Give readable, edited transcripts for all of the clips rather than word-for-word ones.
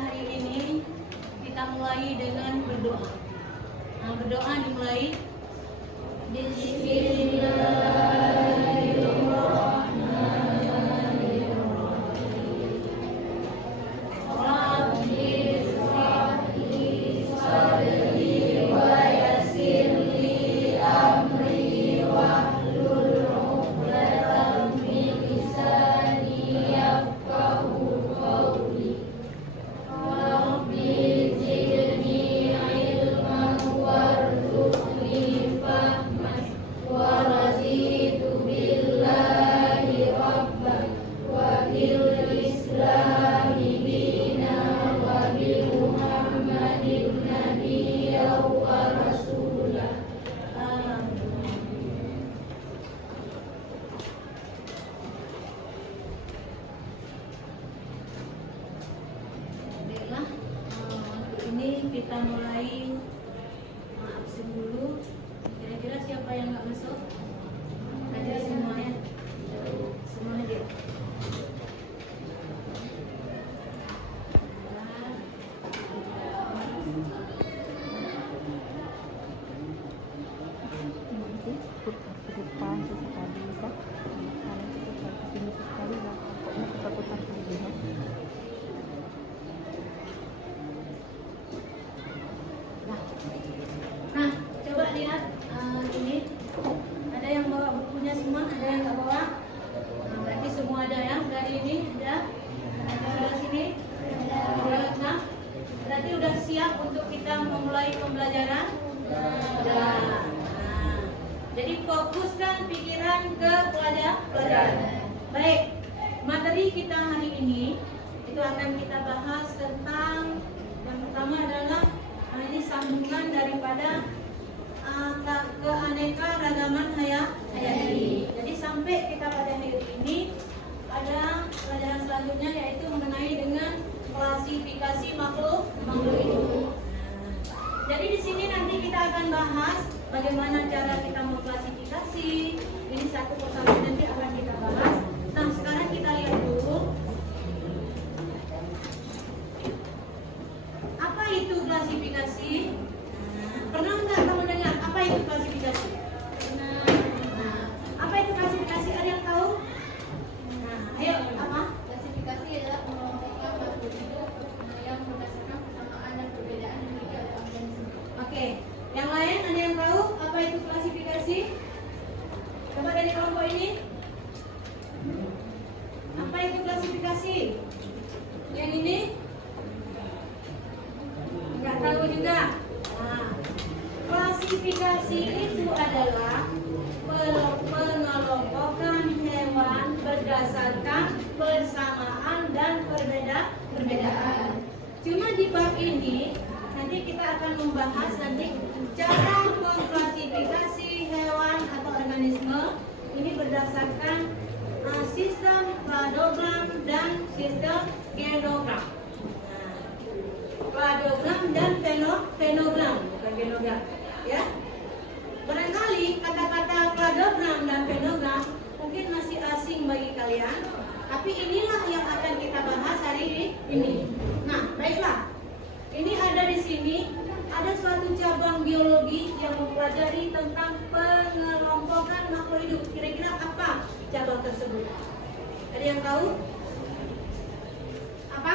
hari ini kita mulai dengan berdoa. Nah, berdoa dimulai. Kita mulai absen dulu. Kira-kira siapa yang nggak masuk? Ada semuanya? Semuanya dia. Nah, coba lihat ini. Ada yang bawa bukunya semua, ada yang nggak bawa. Nah, berarti semua ada ya. Dari ini ada. Sebelah sini. Nah, berarti udah siap untuk kita memulai pembelajaran. Nah, jadi fokuskan pikiran ke pelajaran. Baik, materi kita hari ini itu akan kita bahas tentang yang pertama adalah ini sambungan daripada keanekaragaman hayati. Jadi sampai kita pada hari ini ada pelajaran selanjutnya yaitu mengenai dengan klasifikasi makhluk hidup. Jadi di sini nanti kita akan bahas bagaimana cara kita mengklasifikasi. Ini satu persatu nanti akan kita bahas. Nah, sekarang kita lihat dulu. Apa itu klasifikasi? Pernah nggak kamu dengar apa itu klasifikasi? Apa itu klasifikasi? Ada yang tahu? Ayo, apa? Klasifikasi adalah mengelompokkan makhluk hidup yang berdasarkan kesamaan dan perbedaan memiliki organisme. Oke, yang lain ada yang tahu apa itu klasifikasi? Coba dari kelompok ini. Apa itu klasifikasi? Yang ini? Nggak tahu juga. Nah, klasifikasi itu adalah pengelompokan hewan berdasarkan persamaan dan perbedaan. Cuma di bab ini nanti kita akan membahas nanti cara mengklasifikasi hewan atau organisme ini berdasarkan sistem kladogram dan sistem genogram. Kladogram dan fenogram, bukan genogram, ya. Barangkali kata-kata kladogram dan fenogram mungkin masih asing bagi kalian, tapi inilah yang akan kita bahas hari ini. Nah, baiklah. Ini ada di sini ada suatu cabang biologi yang mempelajari tentang pengelompokan makhluk hidup. Kira-kira apa cabang tersebut? Ada yang tahu? Apa?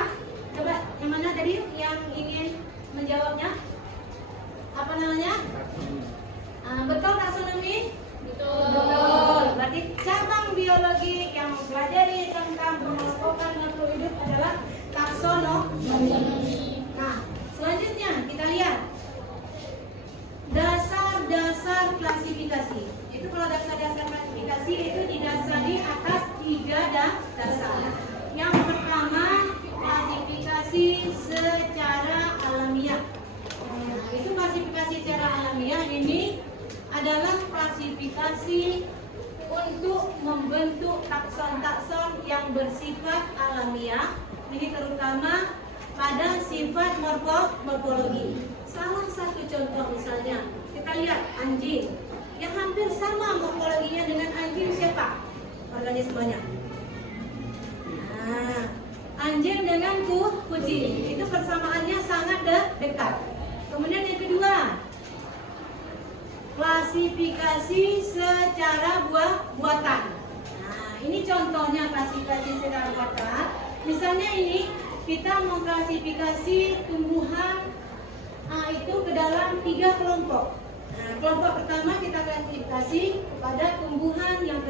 Coba yang mana tadi yang ingin menjawabnya? Apa namanya? Betul taksonomi? Betul. Berarti cabang biologi yang mempelajari tentang pengelompokan makhluk hidup adalah taksonomi. Nah, selanjutnya kita lihat dasar-dasar klasifikasi. Itu kalau dasar-dasar klasifikasi itu didasari atas 3 dasar. Yang pertama, klasifikasi secara alamiah. Itu klasifikasi secara alamiah ini adalah klasifikasi untuk membentuk takson-takson yang bersifat alamiah. Ini terutama pada sifat morfologi. Salah satu contoh misalnya, kita lihat anjing yang hampir sama morfologinya dengan anjing siapa? Organismenya. Nah, anjing dengan kucing itu klasifikasi secara buatan. Nah, ini contohnya klasifikasi secara buatan. Misalnya ini kita mengklasifikasi tumbuhan itu ke dalam 3 kelompok. Nah, kelompok pertama kita klasifikasi kepada tumbuhan yang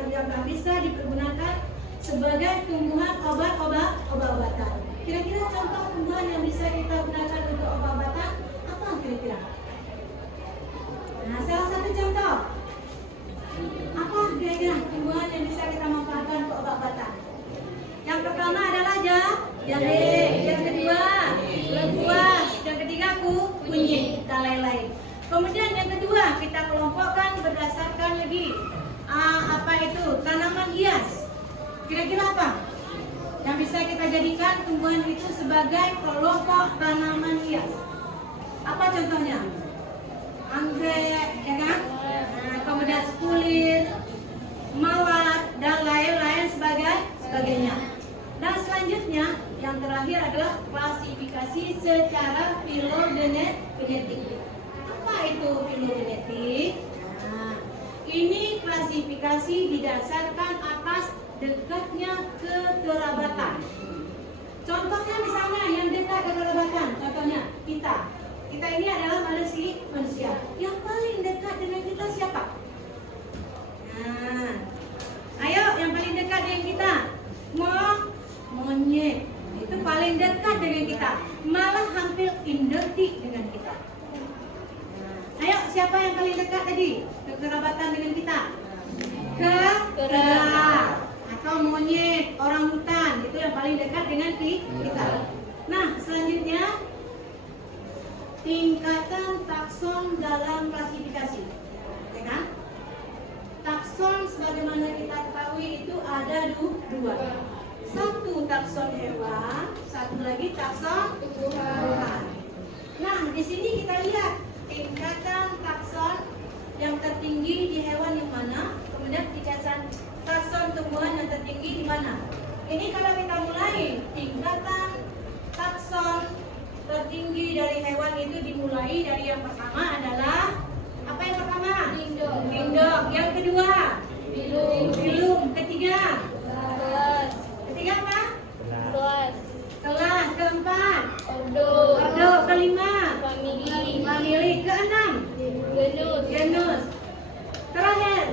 bisa dipergunakan sebagai tumbuhan obat-obatan. Kira-kira contoh tumbuhan yang bisa kita gunakan untuk obat-obatan apa kira-kira? Nah, salah satu contoh apa kira-kira tumbuhan yang bisa kita manfaatkan untuk obat-obatan? Yang pertama adalah jahe, yang kedua lengkuas, yang ketiga kunyit dan lain-lain. Kemudian yang kedua kita kelompokkan berdasarkan lagi tanaman hias. Kira-kira apa yang bisa kita jadikan tumbuhan itu sebagai kelompok tanaman hias? Apa contohnya? Anggrek, ya kan? Nah, kemudian kulit, mawar dan lain-lain sebagainya. Dan selanjutnya yang terakhir adalah klasifikasi secara filogenetik. Apa itu filogenetik? Nah, ini klasifikasi didasarkan atas dekatnya kekerabatan. Contohnya misalnya yang dekat kekerabatan, contohnya kita ini adalah manusia. Yang paling dekat dengan kita siapa? Nah, ayo yang paling dekat dengan kita. Monyet. Itu paling dekat dengan kita. Malah hampir identik dengan kita. Nah, ayo siapa yang paling dekat tadi? Kekerabatan dengan kita. Kera atau monyet, orang hutan, itu yang paling dekat dengan kita. Nah, selanjutnya tingkatan takson dalam klasifikasi. Ya kan? Takson sebagaimana kita ketahui itu ada dua. Satu takson hewan, satu lagi takson tumbuhan. Nah, di sini kita lihat tingkatan takson yang tertinggi di hewan yang mana, kemudian tingkatan takson tumbuhan yang tertinggi di mana. Ini kalau kita mulai tingkatan takson tertinggi dari hewan itu dimulai dari yang pertama adalah apa yang pertama? Induk. Yang kedua? Bilum. Ketiga apa? Kelas. Keempat? Ordo. Kelima? Famili. Keenam? Genus. Terakhir?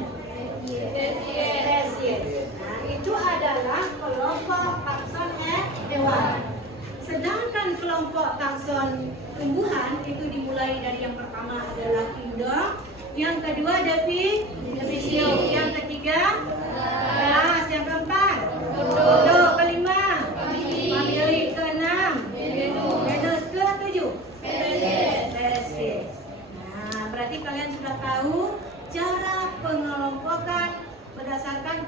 Spesies. Nah, itu adalah kelompok takson hewan. Sedangkan kelompok takson tumbuhan itu dimulai dari yang pertama adalah induk, yang kedua division, yang ketiga kelas, yang keempat ordo, kelima famili, keenam genus, ketujuh spesies. Nah, berarti kalian sudah tahu cara pengelompokan berdasarkan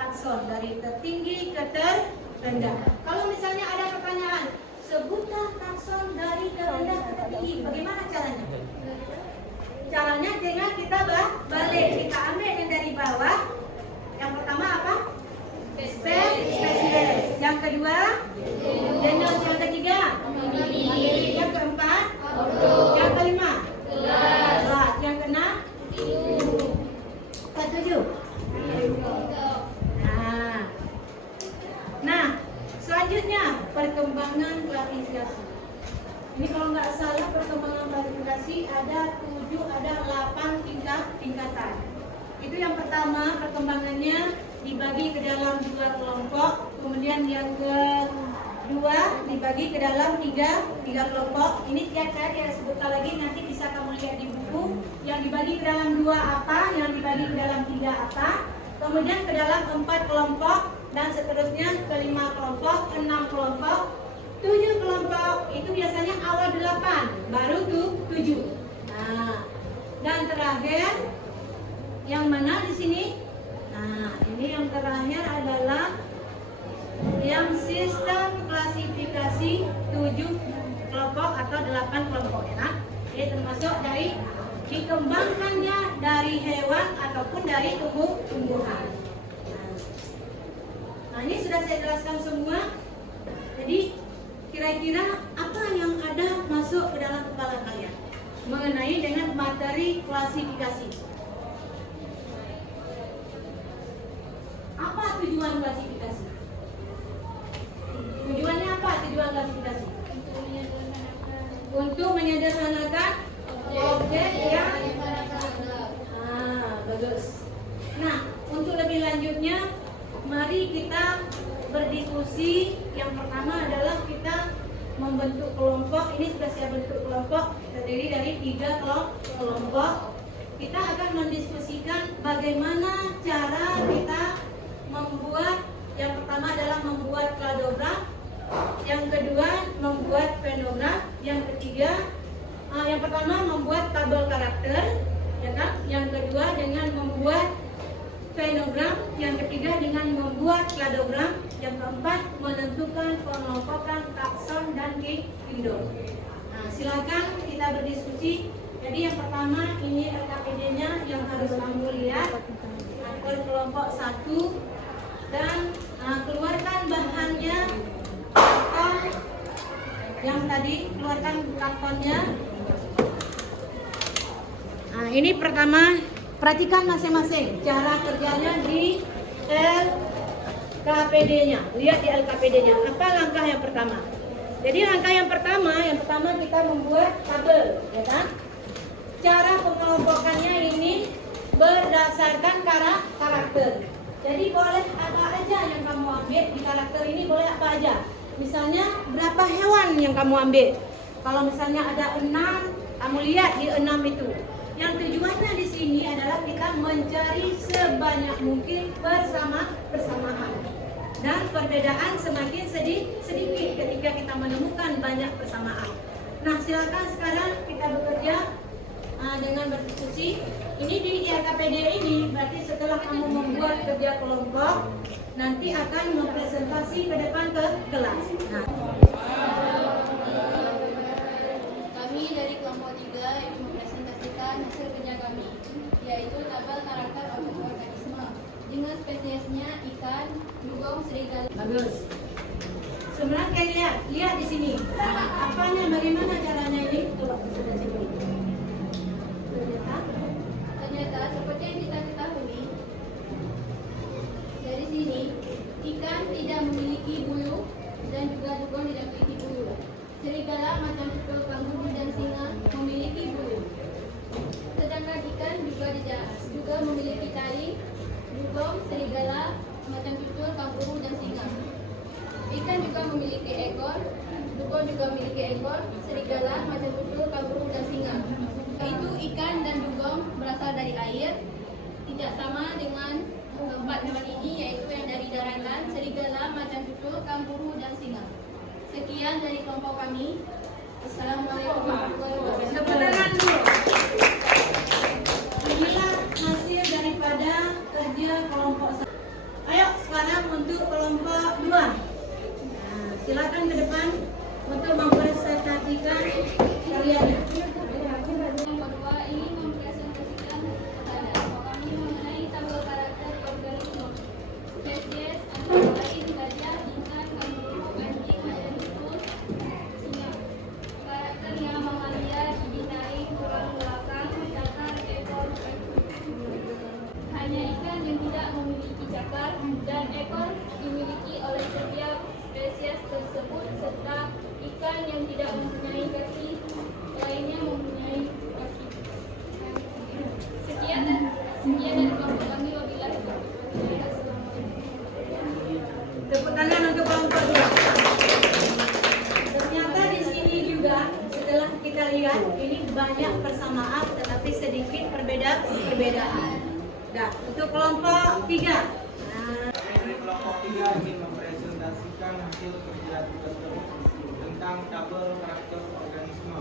takson dari tertinggi ke terendah. Kalau misalnya ada pertanyaan, sebutkan takson dari terendah ke tertinggi, bagaimana caranya? Caranya dengan kita balik, kita ambil yang dari bawah. Yang pertama apa? Spesies. Yang kedua genus. Yang ketiga famili. Yang keempat yang kelima kelas. Yang keenam ketujuh. Nah, selanjutnya perkembangan klasifikasi. Ini kalau nggak salah perkembangan klasifikasi ada 8 tingkatan. Itu yang pertama, perkembangannya dibagi ke dalam 2 kelompok, kemudian yang kedua dibagi ke dalam 3 kelompok. Ini saya tidak sebutkan lagi, nanti bisa kamu lihat di buku. Yang dibagi ke dalam 2 apa, yang dibagi ke dalam 3 apa, kemudian ke dalam 4 kelompok, dan seterusnya ke 5 kelompok, 6 kelompok, 7 kelompok. Itu biasanya awal 8, baru 7. Nah, dan terakhir yang mana di sini? Nah, ini yang terakhir adalah yang sistem klasifikasi 7 kelompok atau 8 kelompok, ya. Jadi termasuk dari dikembangkannya dari hewan ataupun dari tumbuhan. Nah, ini sudah saya jelaskan semua. Jadi kira-kira apa yang ada masuk ke dalam kepala kalian mengenai dengan materi klasifikasi? tujuan klasifikasi? Tujuannya apa tujuan klasifikasi? Untuk menyederhanakan objek yang bagus. Nah, untuk lebih lanjutnya, mari kita berdiskusi. Yang pertama adalah kita membentuk kelompok. Ini sudah saya bentuk kelompok, terdiri dari 3 kelompok. Kita akan mendiskusikan bagaimana cara kita membuat. Yang pertama adalah membuat kladograf, yang kedua membuat fenograf, yang ketiga yang pertama membuat tabel karakter, ya kan? Yang kedua dengan membuat fenograf, yang ketiga dengan membuat kladograf, yang keempat menentukan pengelompokan takson dan indol. Nah, silakan kita berdiskusi. Jadi yang pertama ini LKPD-nya yang harus kamu lihat, atur kelompok 1 dan keluarkan bahannya, karton yang tadi, keluarkan kartonnya. Nah, ini pertama, perhatikan masing-masing cara kerjanya di LKPD-nya. Lihat di LKPD-nya. Apa langkah yang pertama? Jadi langkah yang pertama kita membuat tabel, ya kan? Cara pengelompokannya ini berdasarkan karakter. Jadi boleh apa aja yang kamu ambil di karakter ini, boleh apa aja. Misalnya berapa hewan yang kamu ambil. Kalau misalnya ada 6, kamu lihat di 6 itu. Yang tujuannya di sini adalah kita mencari sebanyak mungkin bersamaan. Dan perbedaan semakin sedikit ketika kita menemukan banyak persamaan. Nah, silakan sekarang kita bekerja dengan berdiskusi. Ini di LKPD ini berarti setelah kamu membuat kerja kelompok, nanti akan mempresentasi ke depan ke kelas. Nah. Kami dari kelompok 3 ingin mempresentasikan hasil kerja kami, yaitu tabel karakter organisme dengan spesiesnya ikan, dugong, serigala. Bagus. Sebenarnya kayak lihat di sini. Apanya, bagaimana caranya ini? Coba sudah sini. Ternyata seperti yang kita ketahui, dari sini ikan tidak memiliki bulu dan juga dugong tidak memiliki bulu. Serigala, macan tutul, kanguru dan singa memiliki bulu. Sedangkan ikan juga memiliki taring, dugong, serigala, macan tutul, kanguru dan singa. Ikan juga memiliki ekor, dugong juga memiliki ekor, serigala, macan tutul, kanguru dan singa. Itu ikan dan dugong berasal dari air, tidak sama dengan keempat hewan ini, yaitu yang dari daratan, serigala, macan tutul, kanguru dan singa. Sekian dari kelompok kami. Assalamualaikum warahmatullahi wabarakatuh. Inilah hasil daripada kerja kelompok 1. Ayo sekarang untuk kelompok 2. Nah, silakan ke depan untuk mempresentasikan karyanya. Kelompok 2 ingin mempresentasikan kepada kelompok kami mengenai tabel karakter organisme. Spesies antara lain gajah, ikan, kanguru, anjing, macan tutul, singa. Karakter yang mamalia, gigi taring, tulang belakang, cakar, ekor, hanya ikan yang tidak memiliki cakar dan ekor dimiliki oleh setiap spesies tersebut, serta ikan yang tidak mempunyai kaki lainnya mempunyai kaki. Sekian dari kelompok kami. Wabillahi taufiq. Tepuk tangan untuk kelompok 2. Ternyata di sini juga setelah kita lihat ini banyak persamaan tetapi sedikit perbedaan. Nah, untuk kelompok 3. Dari kelompok 3 ingin mempresentasikan hasil kerja tugas kami tentang tabel karakter organisme.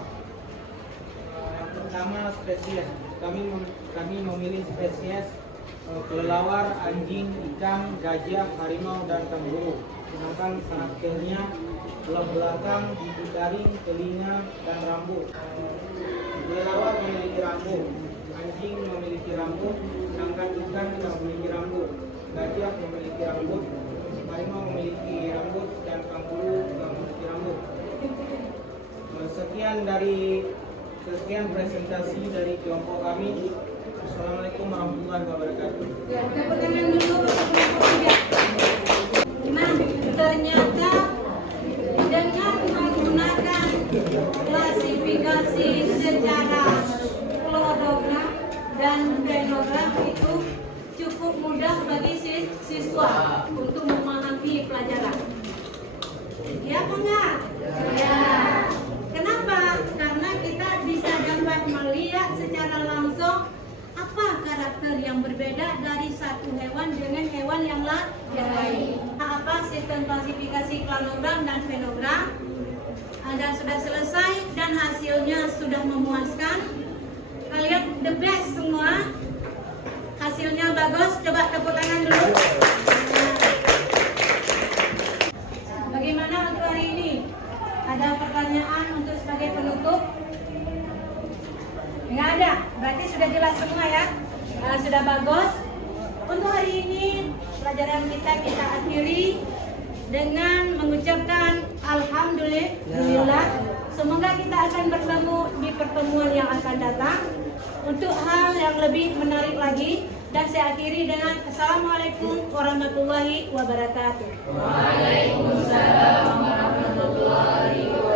Yang pertama spesies. Kami memilih spesies kelelawar, anjing, ikan, gajah, harimau, dan kanguru. Sedangkan karakternya tulang belakang, gigi taring, telinga, dan rambut. Kelelawar memiliki rambut, anjing memiliki rambut, sedangkan ikan tidak memiliki rambut. Gajah memiliki rambut, harimau memiliki rambut, dan kanguru juga memiliki rambut. Sekian presentasi dari kelompok kami. Assalamualaikum warahmatullahi wabarakatuh. Ya, tepuk tangan dulu untuk kelompok 3. ternyata dengan menggunakan klasifikasi secara klonogram dan fenogram itu cukup mudah bagi siswa untuk memahami pelajaran. Ya apa enggak? Ya. Kenapa? Karena kita bisa dapat melihat secara langsung apa karakter yang berbeda dari satu hewan dengan hewan yang lain. Apa sistem klasifikasi klonogram dan fenogram. Dan sudah selesai dan hasilnya sudah memuaskan. Kalian the best semua. Hasilnya bagus. Coba tepuk tangan dulu. Bagaimana untuk hari ini? Ada pertanyaan untuk sebagai penutup? Enggak ada. Berarti sudah jelas semua ya. Sudah bagus. Untuk hari ini pelajaran kita akhiri dengan mengucapkan alhamdulillah. Semoga kita akan bertemu di pertemuan yang akan datang untuk hal yang lebih menarik lagi. Dan saya akhiri dengan Assalamualaikum warahmatullahi wabarakatuh. Waalaikumsalam warahmatullahi wabarakatuh.